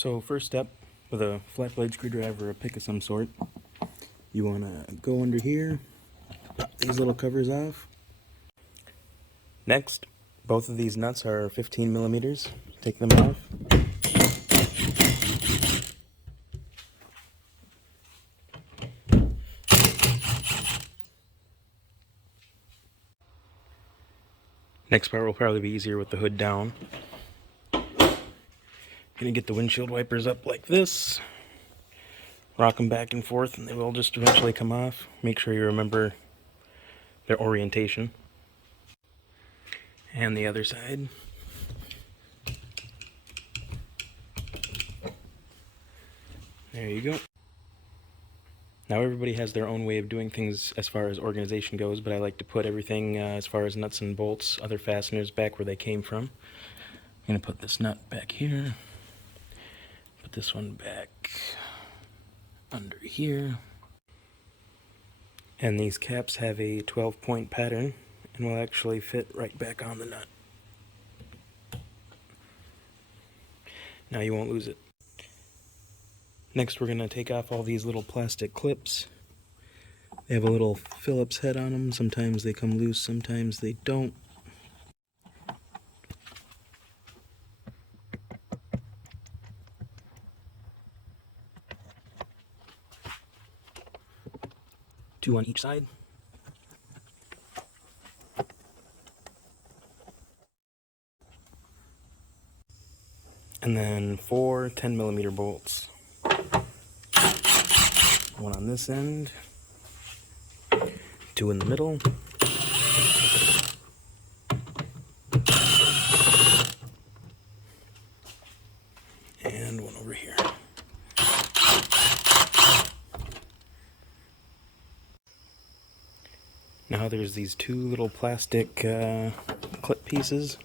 So first step, with a flat blade screwdriver or a pick of some sort, you want to go under here, pop these little covers off. Next, both of these nuts are 15 millimeters. Take them off. Next part will probably be easier with the hood down. Gonna get the windshield wipers up like this. Rock them back and forth and they will just eventually come off. Make sure you remember their orientation. And the other side. There you go. Now everybody has their own way of doing things as far as organization goes, but I like to put everything as far as nuts and bolts, other fasteners, back where they came from. I'm going to put this nut back here. Put this one back under here. And these caps have a 12-point pattern and will actually fit right back on the nut. Now you won't lose it. Next we're going to take off all these little plastic clips. They have a little Phillips head on them. Sometimes they come loose, sometimes they don't. Two on each side. And then 4 10mm bolts. One on this end, 2 in the middle, and one over here. Now there's these 2 little plastic clip pieces.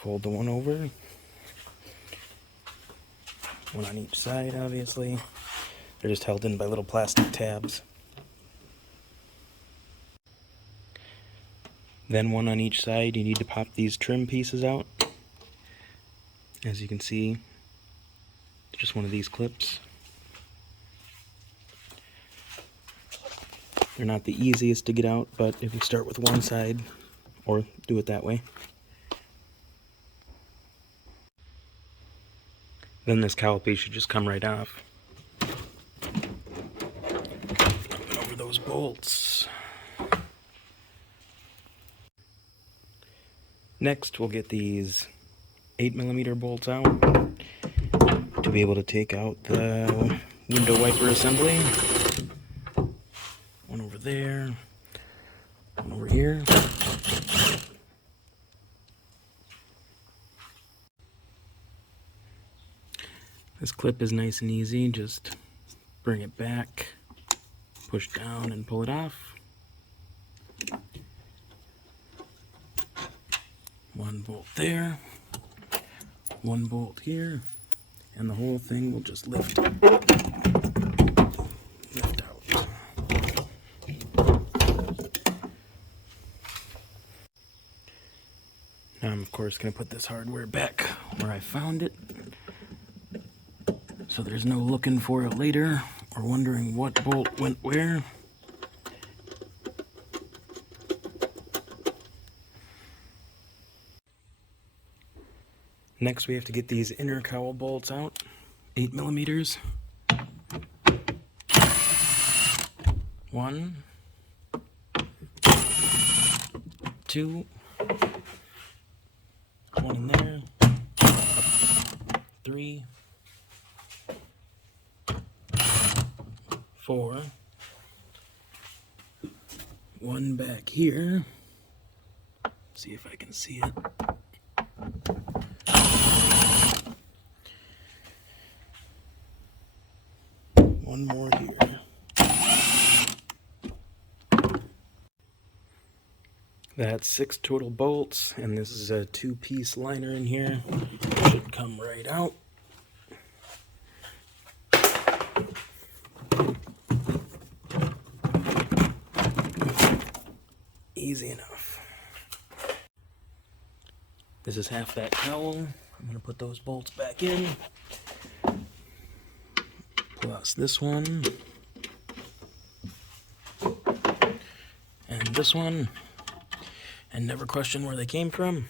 Fold the one over, one on each side obviously. They're just held in by little plastic tabs. Then one on each side. You need to pop these trim pieces out. As you can see, just one of these clips. They're not the easiest to get out, but if you start with one side, or do it that way, then this cowl piece should just come right off. Open over those bolts. Next, we'll get these 8mm bolts out to be able to take out the window wiper assembly. One over there, one over here. This clip is nice and easy, just bring it back, push down and pull it off. One bolt there, one bolt here, and the whole thing will just lift out. Now I'm of course going to put this hardware back where I found it, so there's no looking for it later or wondering what bolt went where. Next we have to get these inner cowl bolts out, 8mm. 1, 2, one in there, 3, 4, one back here. See if I can see it. One more here. That's 6 total bolts, and this is a 2-piece liner in here. Should come right out. Easy enough. This is half that cowl. I'm going to put those bolts back in, plus this one, and this one, and never question where they came from.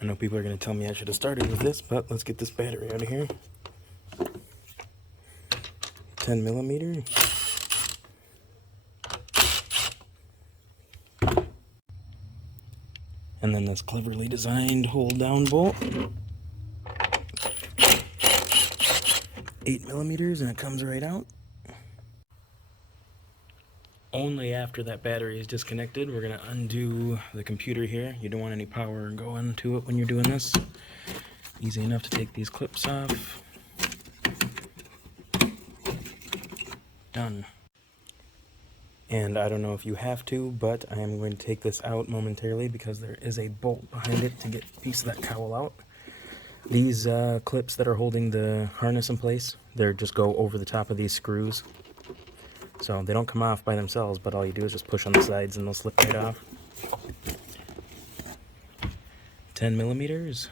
I know people are going to tell me I should have started with this, but let's get this battery out of here. 10 millimeter. And then this cleverly designed hold down bolt. 8 millimeters, and it comes right out. Only after that battery is disconnected, we're going to undo the computer here. You don't want any power going to it when you're doing this. Easy enough to take these clips off. Done. And I don't know if you have to, but I am going to take this out momentarily because there is a bolt behind it to get a piece of that cowl out. These clips that are holding the harness in place, they just go over the top of these screws. So they don't come off by themselves, but all you do is just push on the sides and they'll slip right off. 10 millimeters.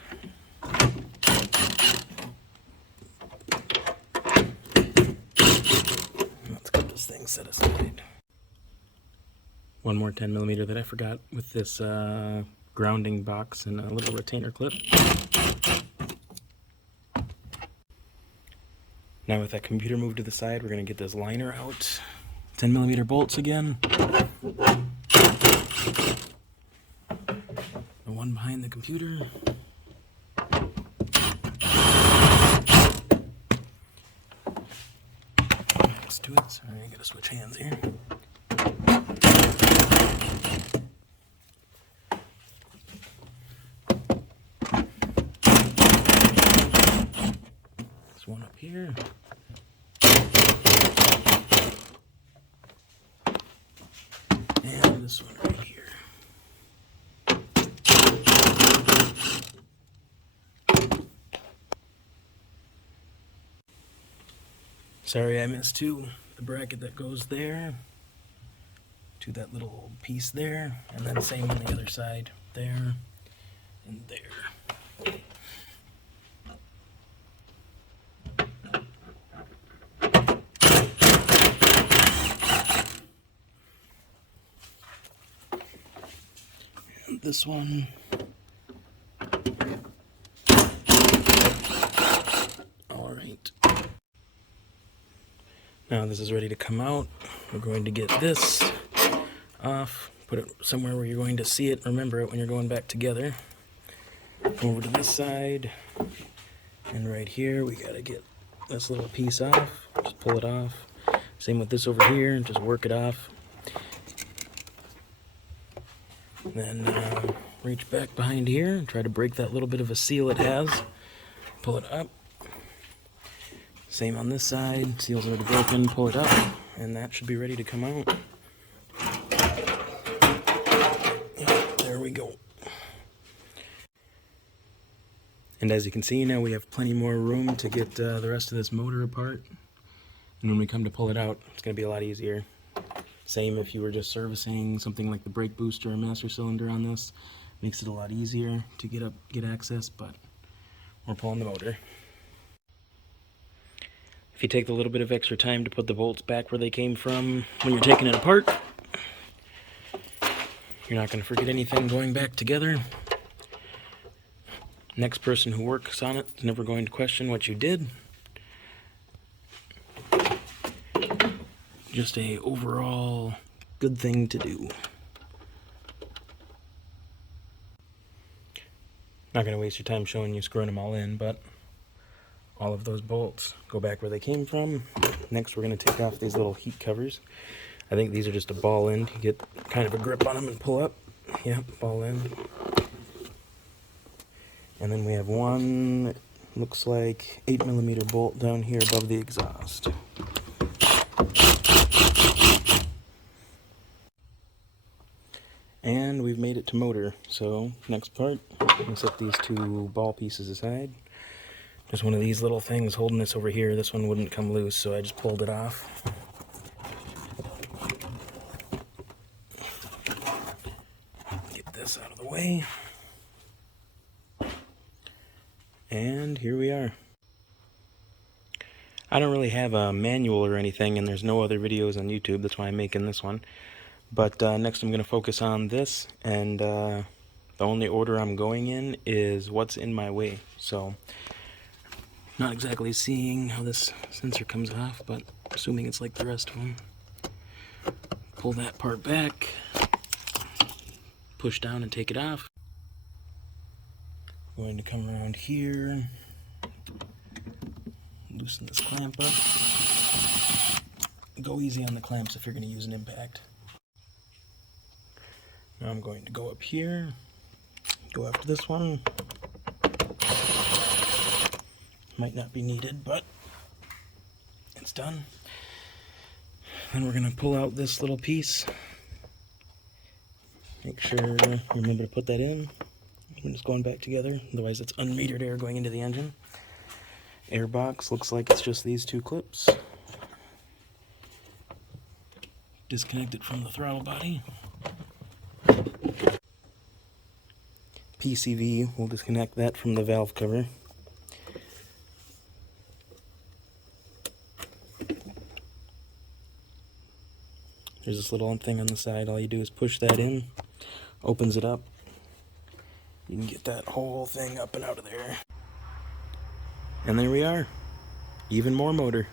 Let's get this thing set aside. One more 10 millimeter that I forgot with this grounding box and a little retainer clip. Now with that computer moved to the side, we're going to get this liner out. 10 millimeter bolts again. The one behind the computer. Next to it. Sorry, I gotta switch hands here. There's one up here. And this one right here. Sorry I missed too. The bracket that goes there to that little piece there, and then same on the other side, there and there. And this one. All right. Now this is ready to come out. We're going to get this off, put it somewhere where you're going to see it, remember it when you're going back together. Over to this side, and right here we gotta get this little piece off, just pull it off. Same with this over here, just work it off. Then reach back behind here and try to break that little bit of a seal it has. Pull it up. Same on this side, seal's already broken, pull it up, and that should be ready to come out. Yeah, there we go. And as you can see now, we have plenty more room to get the rest of this motor apart. And when we come to pull it out, it's going to be a lot easier. Same if you were just servicing something like the brake booster or master cylinder on this. Makes it a lot easier to get access, but we're pulling the motor. If you take a little bit of extra time to put the bolts back where they came from when you're taking it apart, you're not going to forget anything going back together. Next person who works on it is never going to question what you did. Just a overall good thing to do. Not going to waste your time showing you screwing them all in, but all of those bolts go back where they came from. Next we're going to take off these little heat covers. I think these are just a ball end. You get kind of a grip on them and pull up. Yep, ball end. And then we have one, looks like 8 millimeter bolt down here above the exhaust. And we've made it to motor. So next part, we'll set these two ball pieces aside. There's one of these little things holding this over here. This one wouldn't come loose, so I just pulled it off. Get this out of the way. And here we are. I don't really have a manual or anything, and there's no other videos on YouTube, that's why I'm making this one. But next I'm going to focus on this, and the only order I'm going in is what's in my way. So, not exactly seeing how this sensor comes off, but assuming it's like the rest of them. Pull that part back, push down and take it off. I'm going to come around here, loosen this clamp up. Go easy on the clamps if you're going to use an impact. Now I'm going to go up here, go after this one. Might not be needed, but it's done. Then we're going to pull out this little piece. Make sure you remember to put that in when it's going back together, otherwise it's unmetered air going into the engine. Air box looks like it's just these two clips. Disconnect it from the throttle body. PCV, we'll disconnect that from the valve cover. There's this little thing on the side. All you do is push that in, opens it up. You can get that whole thing up and out of there. And there we are. Even more motor.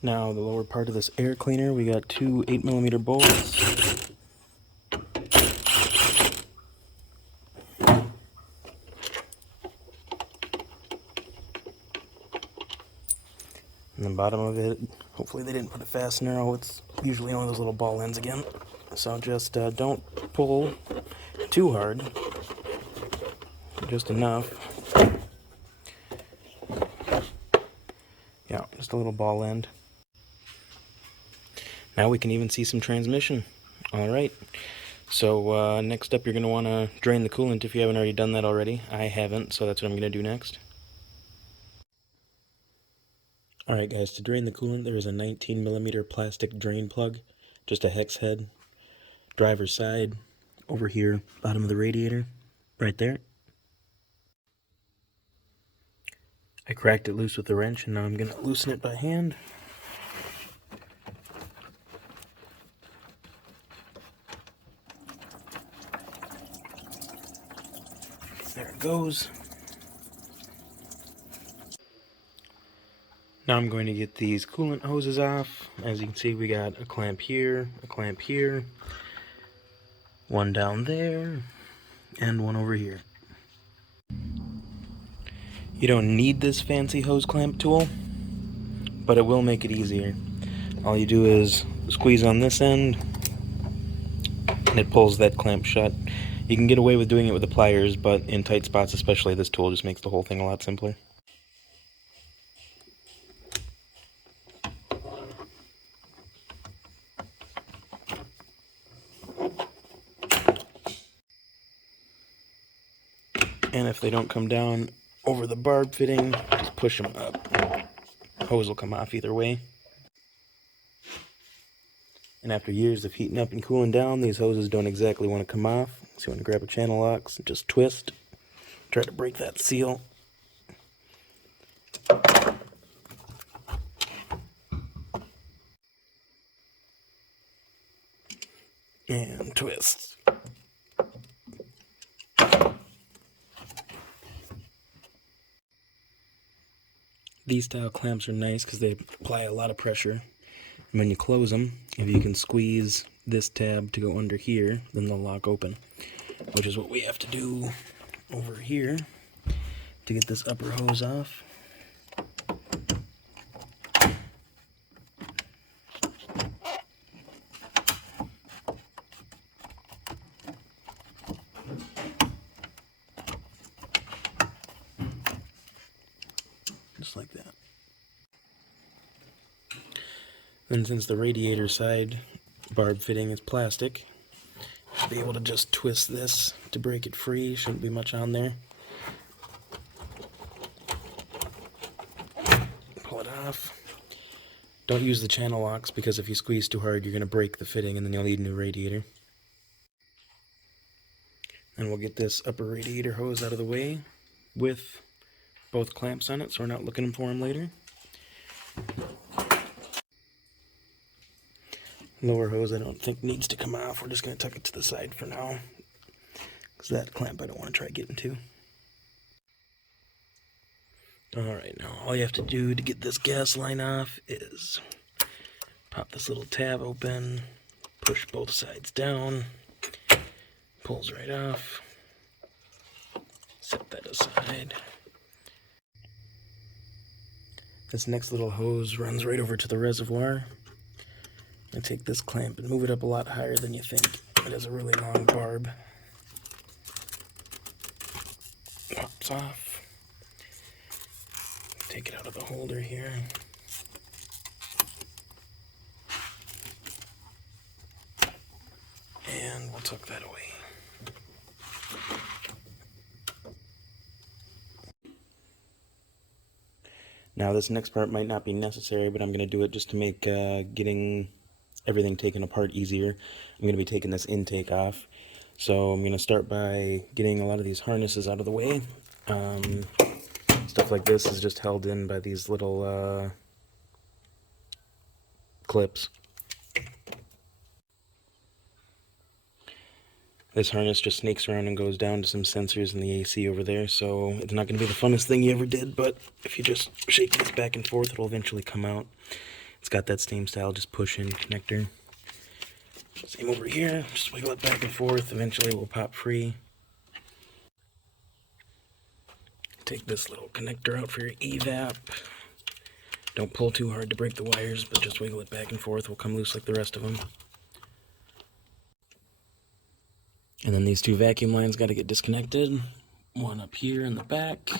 Now the lower part of this air cleaner, we got two 8mm bolts. And the bottom of it, hopefully they didn't put a fastener. Oh, it's usually one of those little ball ends again. So just don't pull too hard, just enough. Yeah, just a little ball end. Now we can even see some transmission. Alright, so next up you're going to want to drain the coolant if you haven't already done that already. I haven't, so that's what I'm going to do next. Alright guys, to drain the coolant there is a 19mm plastic drain plug, just a hex head, driver's side, over here, bottom of the radiator, right there. I cracked it loose with the wrench and now I'm going to loosen it by hand. There it goes. Now I'm going to get these coolant hoses off. As you can see, we got a clamp here, one down there, and one over here. You don't need this fancy hose clamp tool, but it will make it easier. All you do is squeeze on this end, and it pulls that clamp shut. You can get away with doing it with the pliers, but in tight spots especially, this tool just makes the whole thing a lot simpler. And if they don't come down over the barb fitting, just push them up. Hose will come off either way. And after years of heating up and cooling down, these hoses don't exactly want to come off. So you want to grab a channel locks and just twist. Try to break that seal. And twist. These style clamps are nice because they apply a lot of pressure. And when you close them, if you can squeeze this tab to go under here, then they'll lock open. Which is what we have to do over here to get this upper hose off. Just like that. Then since the radiator side barb fitting is plastic, I'll be able to just twist this to break it free. Shouldn't be much on there. Pull it off. Don't use the channel locks because if you squeeze too hard you're going to break the fitting and then you'll need a new radiator. And we'll get this upper radiator hose out of the way. with both clamps on it, so we're not looking for them later. Lower hose I don't think needs to come off. We're just going to tuck it to the side for now, because that clamp I don't want to try getting to. Alright, now all you have to do to get this gas line off is pop this little tab open, push both sides down, pulls right off, set that aside. This next little hose runs right over to the reservoir. I take this clamp and move it up a lot higher than you think. It has a really long barb. Pops off. Take it out of the holder here. And we'll tuck that away. Now this next part might not be necessary, but I'm going to do it just to make getting everything taken apart easier. I'm going to be taking this intake off. So I'm going to start by getting a lot of these harnesses out of the way. Stuff like this is just held in by these little clips. This harness just snakes around and goes down to some sensors in the AC over there, so it's not going to be the funnest thing you ever did, but if you just shake this back and forth, it'll eventually come out. It's got that same style, just push-in connector. Same over here, just wiggle it back and forth, eventually it will pop free. Take this little connector out for your evap. Don't pull too hard to break the wires, but just wiggle it back and forth, will come loose like the rest of them. And then these two vacuum lines got to get disconnected. One up here in the back.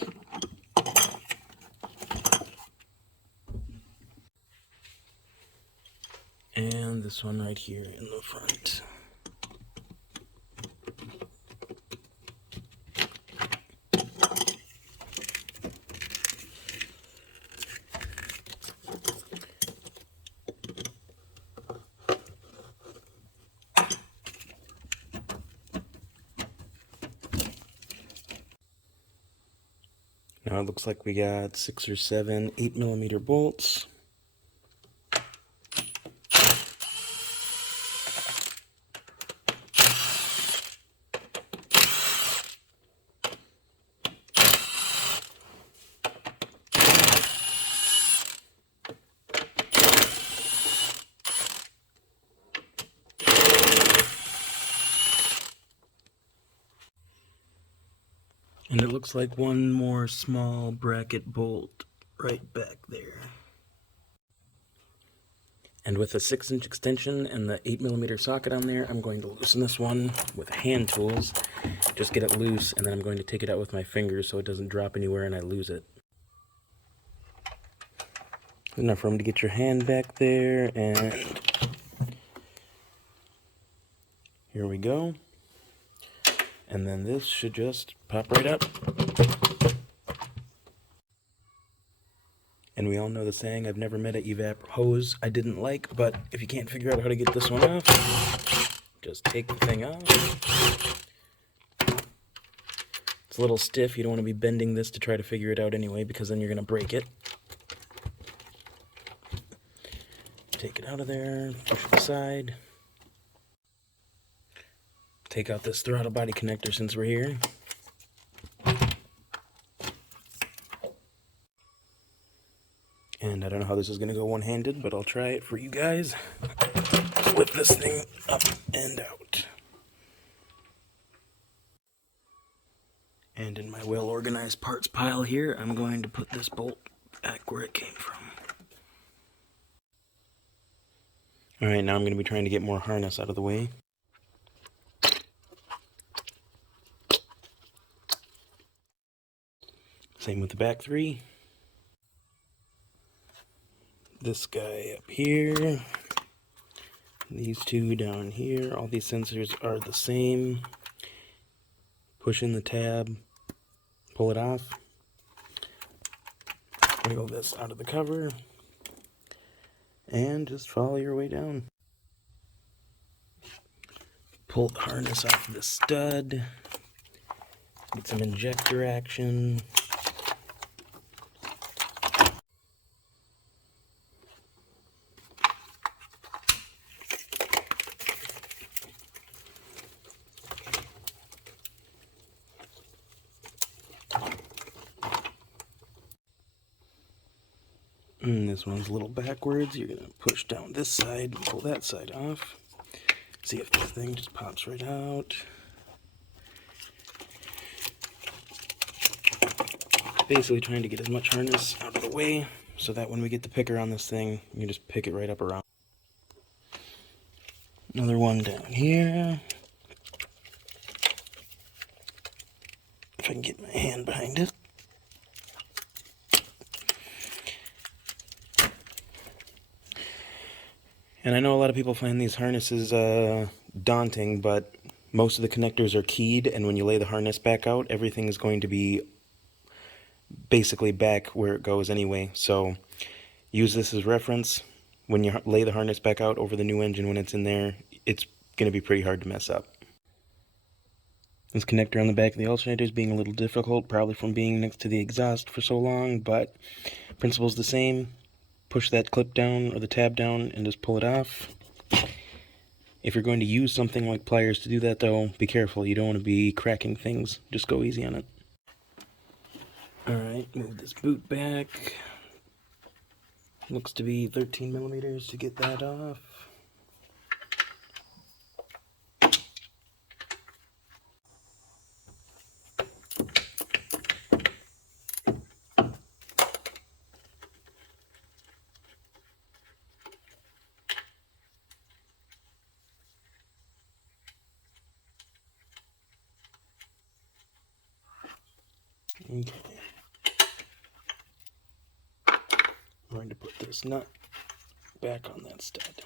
And this one right here in the front. Now it looks like we got 6 or 7 8mm bolts. And it looks like one more small bracket bolt right back there. And with a 6-inch extension and the 8mm socket on there, I'm going to loosen this one with hand tools. Just get it loose, and then I'm going to take it out with my fingers so it doesn't drop anywhere and I lose it. Enough room to get your hand back there, and here we go. And then this should just pop right up. And we all know the saying, I've never met an evap hose I didn't like, but if you can't figure out how to get this one off, just take the thing off. It's a little stiff, you don't want to be bending this to try to figure it out anyway, because then you're going to break it. Take it out of there, push it aside. Take out this throttle body connector since we're here. And I don't know how this is going to go one-handed, but I'll try it for you guys. Flip this thing up and out. And in my well-organized parts pile here, I'm going to put this bolt back where it came from. Alright, now I'm going to be trying to get more harness out of the way. Same with the back three. This guy up here. These two down here. All these sensors are the same. Push in the tab. Pull it off. Wiggle this out of the cover. And just follow your way down. Pull the harness off the stud. Get some injector action. And this one's a little backwards. You're gonna push down this side and pull that side off. See if this thing just pops right out. Basically trying to get as much harness out of the way so that when we get the picker on this thing, you can just pick it right up around. Another one down here. If I can get my hand behind it. And I know a lot of people find these harnesses daunting, but most of the connectors are keyed, and when you lay the harness back out, everything is going to be basically back where it goes anyway. So use this as reference. When you lay the harness back out over the new engine when it's in there, it's going to be pretty hard to mess up. This connector on the back of the alternator is being a little difficult, probably from being next to the exhaust for so long, but principle's the same. Push that clip down or the tab down and just pull it off. If you're going to use something like pliers to do that though, be careful. You don't want to be cracking things. Just go easy on it. Alright, move this boot back. Looks to be 13 millimeters to get that off. Okay. I'm going to put this nut back on that stud.